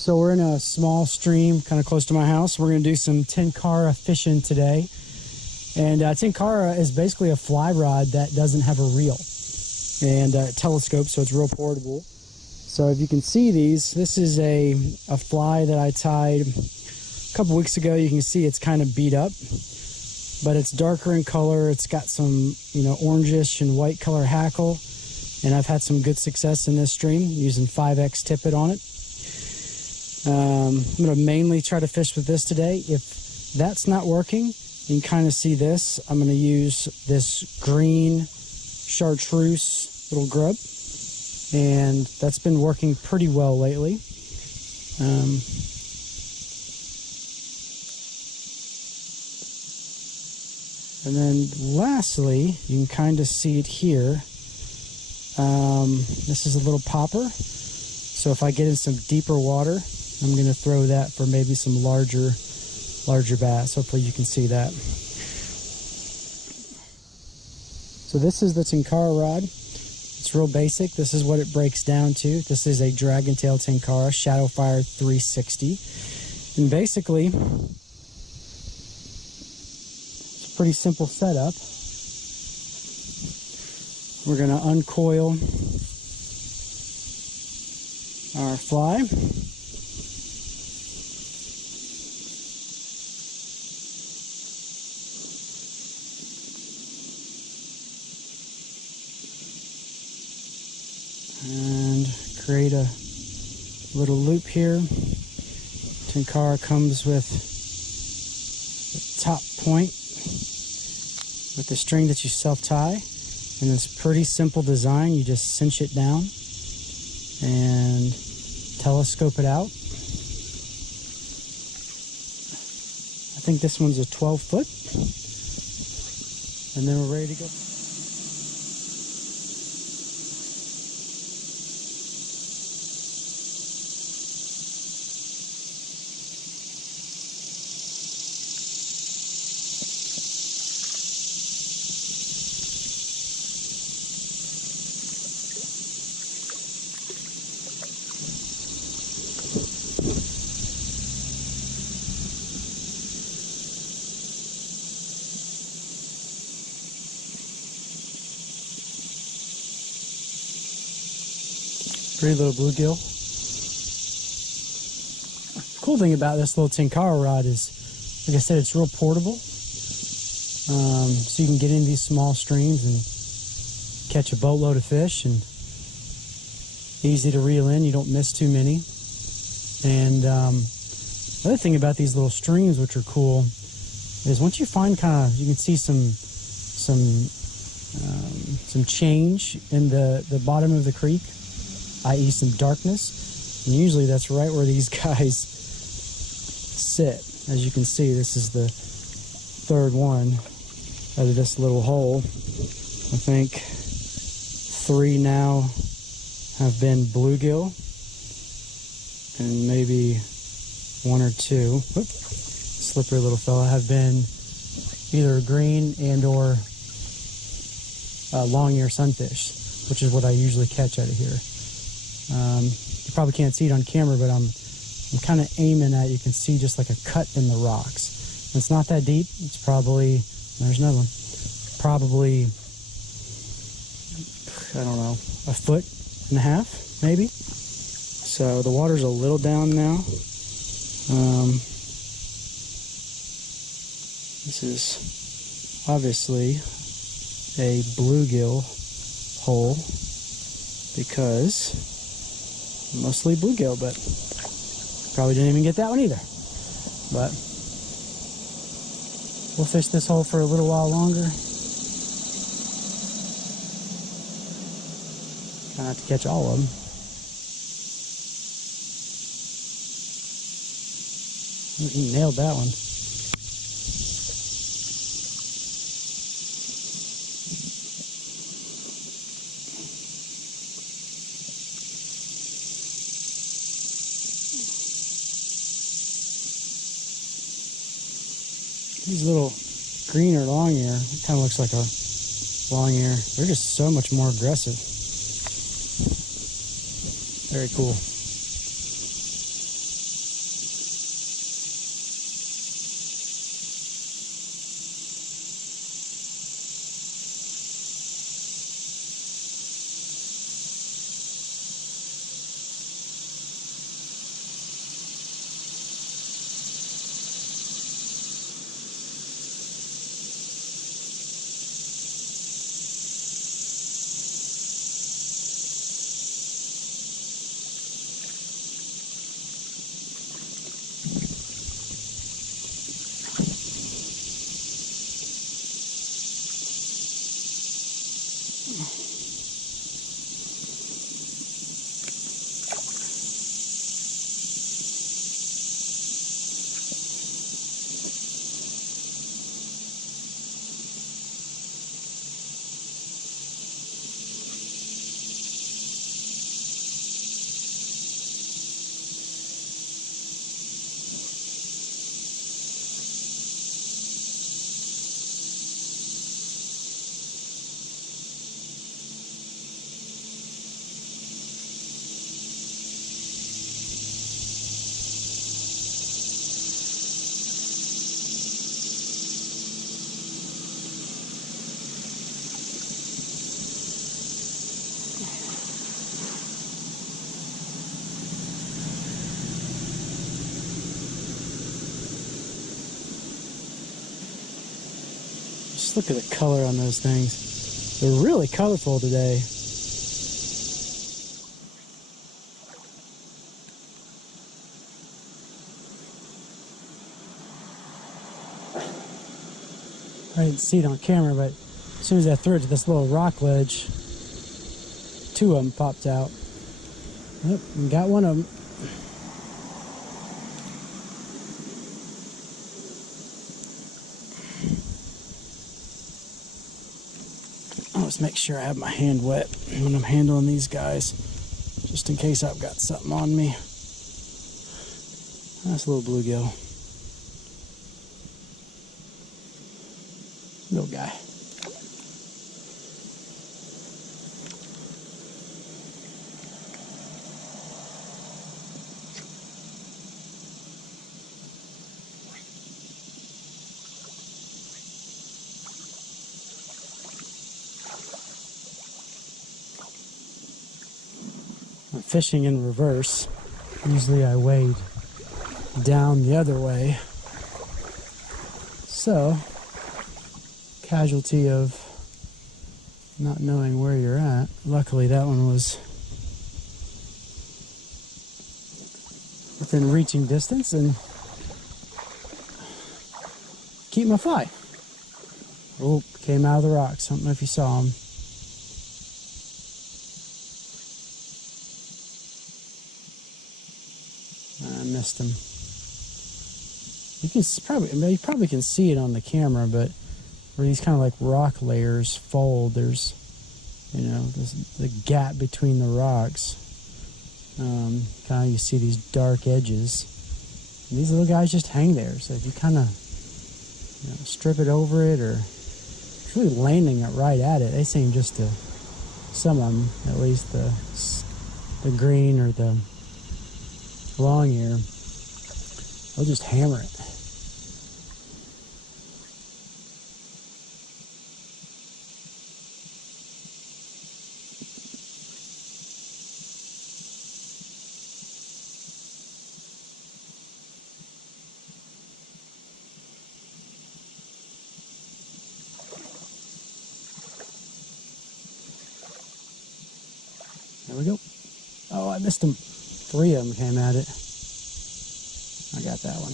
So we're in a small stream kind of close to my house. We're going to do some Tenkara fishing today. And Tenkara is basically a fly rod that doesn't have a reel and telescope, so it's real portable. So if you can see these, this is a fly that I tied a couple weeks ago. You can see it's kind of beat up, but it's darker in color. It's got some, orangish and white color hackle. And I've had some good success in this stream using 5X tippet on it. I'm going to mainly try to fish with this today. If that's not working, you can kind of see this. I'm going to use this green chartreuse little grub. And that's been working pretty well lately. And then lastly, you can kind of see it here. This is a little popper. So if I get in some deeper water, I'm going to throw that for maybe some larger bass. Hopefully you can see that. So this is the Tenkara rod. It's real basic. This is what it breaks down to. This is a dragon tail Tenkara Shadowfire 360. And basically, it's a pretty simple setup. We're going to uncoil our fly. And create a little loop here. Tenkara comes with the top point with the string that you self-tie. And it's pretty simple design. You just cinch it down and telescope it out. I think this one's a 12 foot. And then we're ready to go. Pretty little bluegill. Cool thing about this little Tenkara rod is, like I said, it's real portable. So you can get in these small streams and catch a boatload of fish, and easy to reel in. You don't miss too many. And the other thing about these little streams, which are cool, is once you find you can see some change in the bottom of the creek, i.e. some darkness, and usually that's right where these guys sit. As you can see, this is the third one out of this little hole. I think 3 now have been bluegill, and maybe 1 or 2, slippery little fella, have been either green and or long ear sunfish, which is what I usually catch out of here. You probably can't see it on camera, but I'm kind of aiming at, you can see just like a cut in the rocks. It's not that deep. It's probably, there's another one, probably, I don't know, 1.5 foot, maybe. So the water's a little down now. This is obviously a bluegill hole because mostly bluegill, but probably didn't even get that one either. But we'll fish this hole for a little while longer. Try not to catch all of them. He nailed that one. These little green or long ear, it kind of looks like a long ear. They're just so much more aggressive. Very cool. Just look at the color on those things. They're really colorful today. I didn't see it on camera, but as soon as I threw it to this little rock ledge, 2 of them popped out. Yep, and got one of them. I'll just make sure I have my hand wet when I'm handling these guys, just in case I've got something on me. Nice little bluegill. Little guy. I'm fishing in reverse. Usually I wade down the other way. So, casualty of not knowing where you're at. Luckily that one was within reaching distance and keep my fly. Oh, came out of the rocks. I don't know if you saw him. I missed him. You probably can see it on the camera, but where these kind of like rock layers fold, there's, you know, the gap between the rocks. Kind of you see these dark edges. And these little guys just hang there. So if you kind of, you know, strip it over it, or it's really landing it right at it. They seem just to, some of them, at least the green or the long ear, they'll just hammer it. There we go. Oh, I missed them. 3 of them came at it. I got that one.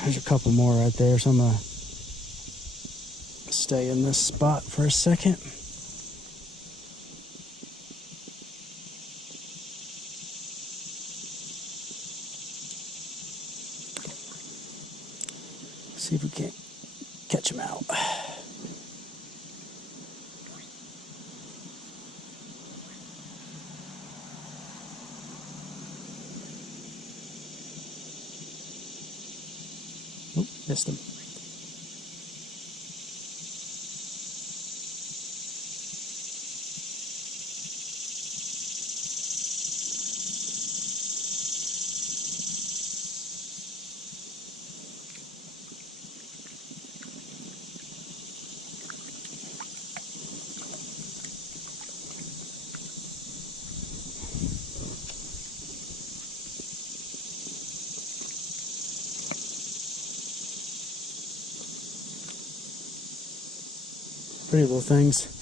There's a couple more right there, so I'm going to stay in this spot for a second. See if we can't catch them out. Oh, missed him. Pretty little things.